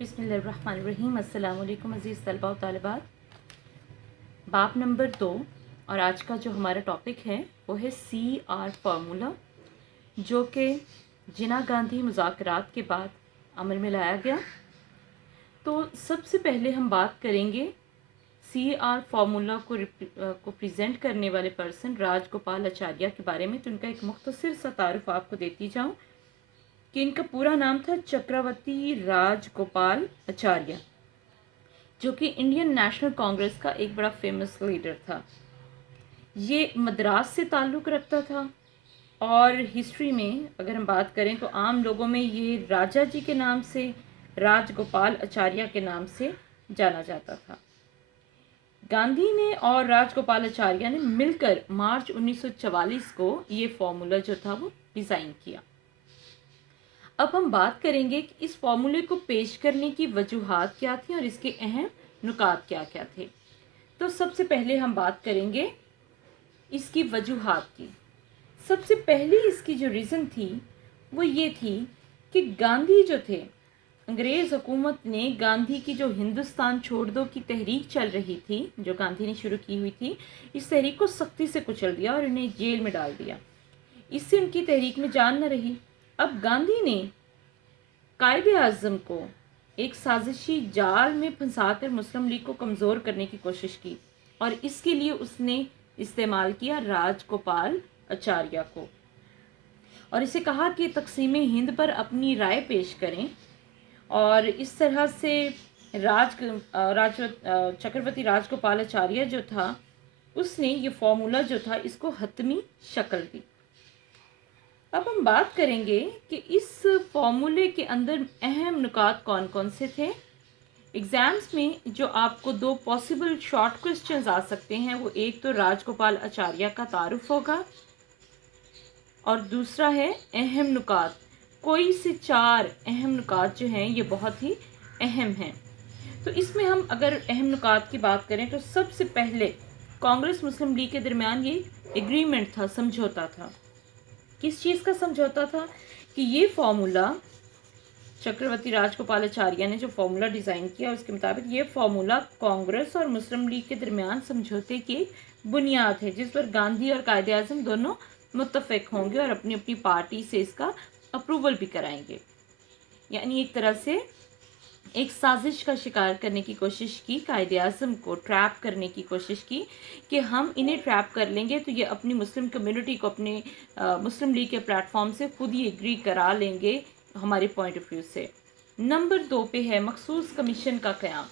बिस्मिल्लाहिर्रहमानिर्रहीम। अस्सलाम वालेकुम अज़ीज़ तलबा व तालिबात। बाब नंबर 2 और आज का जो हमारा टॉपिक है वो है CR फार्मूला, जो कि जिना गांधी मुज़ाकरात के बाद अमल में लाया गया। तो सबसे पहले हम बात करेंगे CR फार्मूला को प्रेजेंट करने वाले पर्सन राजगोपाल आचार्य के बारे में। तो उनका एक मुख्तसर सा तारुफ आपको देती जाऊँ कि इनका पूरा नाम था चक्रवर्ती राजगोपाल आचार्य, जो कि इंडियन नेशनल कांग्रेस का एक बड़ा फेमस लीडर था। ये मद्रास से ताल्लुक़ रखता था और हिस्ट्री में अगर हम बात करें तो आम लोगों में ये राजा जी के नाम से, राजगोपाल आचार्य के नाम से जाना जाता था। गांधी ने और राजगोपाल आचार्य ने मिलकर मार्च 1944 को ये फॉर्मूला जो था वो डिज़ाइन किया। अब हम बात करेंगे कि इस फॉर्मूले को पेश करने की वजूहात क्या थी और इसके अहम नुकात क्या क्या थे। तो सबसे पहले हम बात करेंगे इसकी वजूहात की। सबसे पहली इसकी जो रीज़न थी वो ये थी कि गांधी जो थे, अंग्रेज़ हुकूमत ने गांधी की जो हिंदुस्तान छोड़ दो की तहरीक चल रही थी, जो गांधी ने शुरू की हुई थी, इस तहरीक को सख्ती से कुचल दिया और इन्हें जेल में डाल दिया। इससे उनकी तहरीक में जान न रही। अब गांधी ने कायदे आज़म को एक साजिशी जाल में फंसाकर मुस्लिम लीग को कमज़ोर करने की कोशिश की और इसके लिए उसने इस्तेमाल किया राजगोपाल आचार्य को और इसे कहा कि तकसीम हिंद पर अपनी राय पेश करें। और इस तरह से चक्रवर्ती राजगोपाल आचार्य जो था उसने ये फॉर्मूला जो था इसको हतमी शक्ल दी। अब हम बात करेंगे कि इस फॉर्मूले के अंदर अहम नुकात कौन कौन से थे। एग्ज़ाम्स में जो आपको दो पॉसिबल शॉर्ट क्वेश्चंस आ सकते हैं वो एक तो राजगोपाल आचार्य का तारुफ होगा और दूसरा है अहम नुकात। कोई से चार अहम नुकात जो हैं ये बहुत ही अहम हैं। तो इसमें हम अगर अहम नुकात की बात करें तो सबसे पहले कांग्रेस मुस्लिम लीग के दरमियान ये एग्रीमेंट था, समझौता था। किस चीज़ का समझौता था कि ये फॉर्मूला चक्रवर्ती राजगोपाल आचार्य ने जो फॉर्मूला डिज़ाइन किया उसके मुताबिक ये फॉर्मूला कांग्रेस और मुस्लिम लीग के दरमियान समझौते की बुनियाद है, जिस पर गांधी और कायदे आज़म दोनों मुत्तफिक होंगे और अपनी अपनी पार्टी से इसका अप्रूवल भी कराएंगे। यानी एक तरह से एक साजिश का शिकार करने की कोशिश की, कायदे आज़म को ट्रैप करने की कोशिश की कि हम इन्हें ट्रैप कर लेंगे तो ये अपनी मुस्लिम कम्युनिटी को अपने मुस्लिम लीग के प्लेटफॉर्म से खुद ही एग्री करा लेंगे हमारे पॉइंट ऑफ व्यू से। नंबर 2 पे है मखसूस कमीशन का क़याम।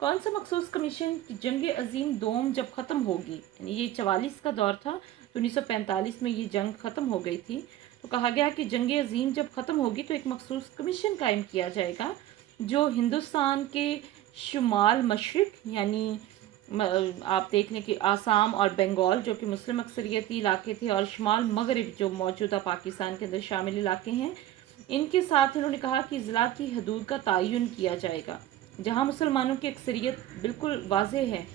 कौन सा मखसूस कमीशन? जंग अजीम दोम जब ख़त्म होगी, यानी ये 44 का दौर था तो 1945 में ये जंग ख़त्म हो गई थी, तो कहा गया कि जंग अजीम जब ख़त्म होगी तो एक मखसूस कमीशन कायम किया जाएगा जो हिंदुस्तान के शुमाल मशरिक, यानी आप देख लें कि आसाम और बंगाल जो कि मुस्लिम अक्सरियती इलाके थे और शुमाल मगरब जो मौजूदा पाकिस्तान के अंदर शामिल इलाके हैं, इनके साथ इन्होंने कहा कि ज़िला की हदूद का तयन किया जाएगा। जहां मुसलमानों की अक्सरियत बिल्कुल वाज़ेह है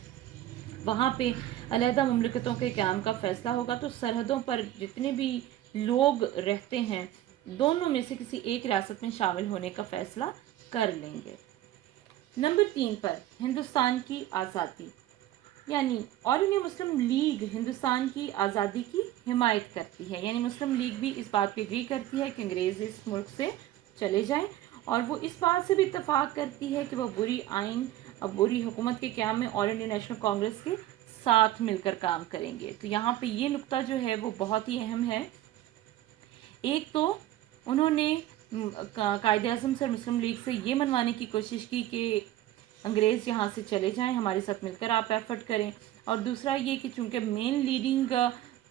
वहाँ पे अलहदा मुमलिकतों के क़याम का फ़ैसला होगा। तो सरहदों पर जितने भी लोग रहते हैं दोनों में से किसी एक रियासत में शामिल होने का फ़ैसला कर लेंगे। नंबर 3 पर हिंदुस्तान की आज़ादी, यानी all India Muslim league Hindustan की आज़ादी की हिमायत करती है। यानी मुस्लिम लीग भी इस बात पर एग्री करती है कि अंग्रेज़ इस मुल्क से चले जाएं और वो इस बात से भी इत्तफाक करती है कि वह बुरी आइन और बुरी हुकूमत के क़याम में ऑल इंडिया नेशनल कांग्रेस के साथ मिलकर काम करेंगे। तो यहाँ पे ये नुक्ता जो है वो बहुत ही अहम है। एक तो उन्होंने कायदे आज़म से मुस्लिम लीग से ये मनवाने की कोशिश की कि अंग्रेज़ यहाँ से चले जाएं, हमारे साथ मिलकर आप एफर्ट करें। और दूसरा ये कि चूँकि मेन लीडिंग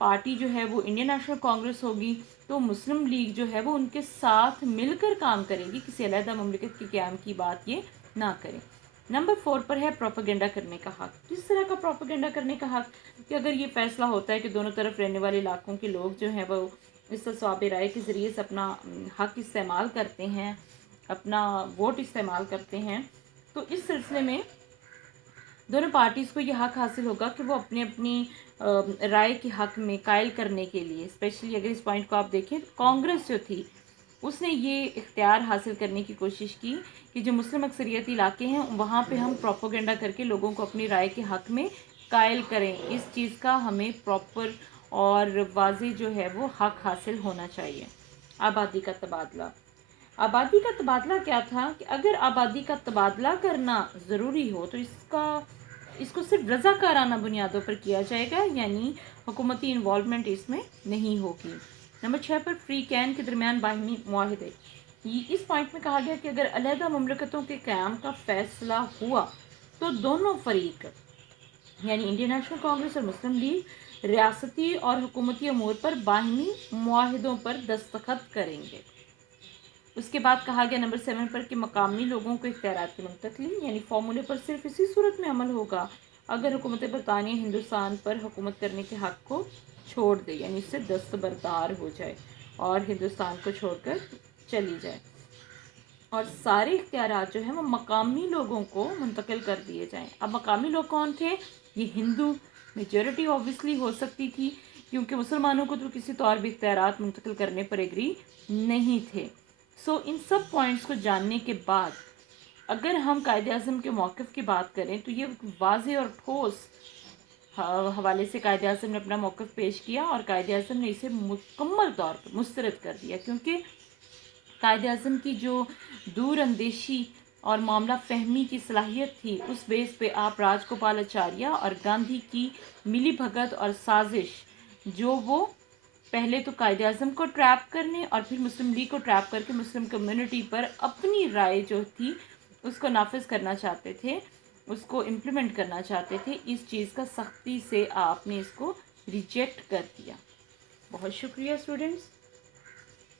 पार्टी जो है वो इंडियन नेशनल कांग्रेस होगी तो मुस्लिम लीग जो है वो उनके साथ मिलकर काम करेगी, किसी अलहदा मुमलिकत के क़याम की बात ये ना करें। नंबर 4 पर है प्रोपेगेंडा करने का हक़। किस तरह का प्रोपेगेंडा करने का हक़ कि अगर ये फ़ैसला होता है कि दोनों तरफ रहने वाले इलाकों के लोग जो हैं वो इस तस्वाब राय के ज़रिए से अपना हक़ इस्तेमाल करते हैं, अपना वोट इस्तेमाल करते हैं, तो इस सिलसिले में दोनों पार्टीज़ को यह हक़ हासिल होगा कि वो अपनी अपनी राय के हक़ में कायल करने के लिए, स्पेशली अगर इस पॉइंट को आप देखें, कांग्रेस जो थी اس نے یہ اختیار حاصل کرنے کی کوشش کی کہ جو مسلم اکثریتی علاقے ہیں وہاں پہ ہم پروپوگنڈا کر کے لوگوں کو اپنی رائے کے حق میں قائل کریں. اس چیز کا ہمیں پراپر اور واضح جو ہے وہ حق حاصل ہونا چاہیے. آبادی کا تبادلہ. آبادی کا تبادلہ کیا تھا کہ اگر آبادی کا تبادلہ کرنا ضروری ہو تو اس کو صرف رضاکارانہ بنیادوں پر کیا جائے گا، یعنی حکومتی انوالومنٹ اس میں نہیں ہوگی. نمبر 6 پر فری کین کے درمیان باہمی معاہدے. اس پوائنٹ میں کہا گیا کہ اگر علیحدہ مملکتوں کے قیام کا فیصلہ ہوا تو دونوں فریق یعنی انڈین نیشنل کانگریس اور مسلم لیگ ریاستی اور حکومتی امور پر باہمی معاہدوں پر دستخط کریں گے. اس کے بعد کہا گیا نمبر 7 پر کہ مقامی لوگوں کو اختیارات کی منتقلی یعنی فارمولے پر صرف اسی صورت میں عمل ہوگا اگر حکومت برطانیہ ہندوستان پر حکومت کرنے کے حق کو چھوڑ دے، یعنی اس سے دستبردار ہو جائے اور ہندوستان کو چھوڑ کر چلی جائے، اور سارے اختیارات جو ہیں وہ مقامی لوگوں کو منتقل کر دیے جائیں. اب مقامی لوگ کون تھے؟ یہ ہندو میجورٹی آبویسلی ہو سکتی تھی کیونکہ مسلمانوں کو تو کسی طور بھی اختیارات منتقل کرنے پر ایگری نہیں تھے. سو ان سب پوائنٹس کو جاننے کے بعد اگر ہم قائد اعظم کے موقف کی بات کریں تو یہ واضح اور ٹھوس حوالے سے قائد اعظم نے اپنا موقف پیش کیا اور قائد اعظم نے اسے مکمل طور پر مسترد کر دیا، کیونکہ قائد اعظم کی جو دور اندیشی اور معاملہ فہمی کی صلاحیت تھی اس بیس پہ آپ راج گوپالاچاریہ اور گاندھی کی ملی بھگت اور سازش، جو وہ پہلے تو قائد اعظم کو ٹریپ کرنے اور پھر مسلم لیگ کو ٹریپ کر کے مسلم کمیونٹی پر اپنی رائے جو تھی اس کو نافذ کرنا چاہتے تھے، اس کو امپلیمنٹ کرنا چاہتے تھے، اس چیز کا سختی سے آپ نے اس کو ریجیکٹ کر دیا. بہت شکریہ اسٹوڈنٹس.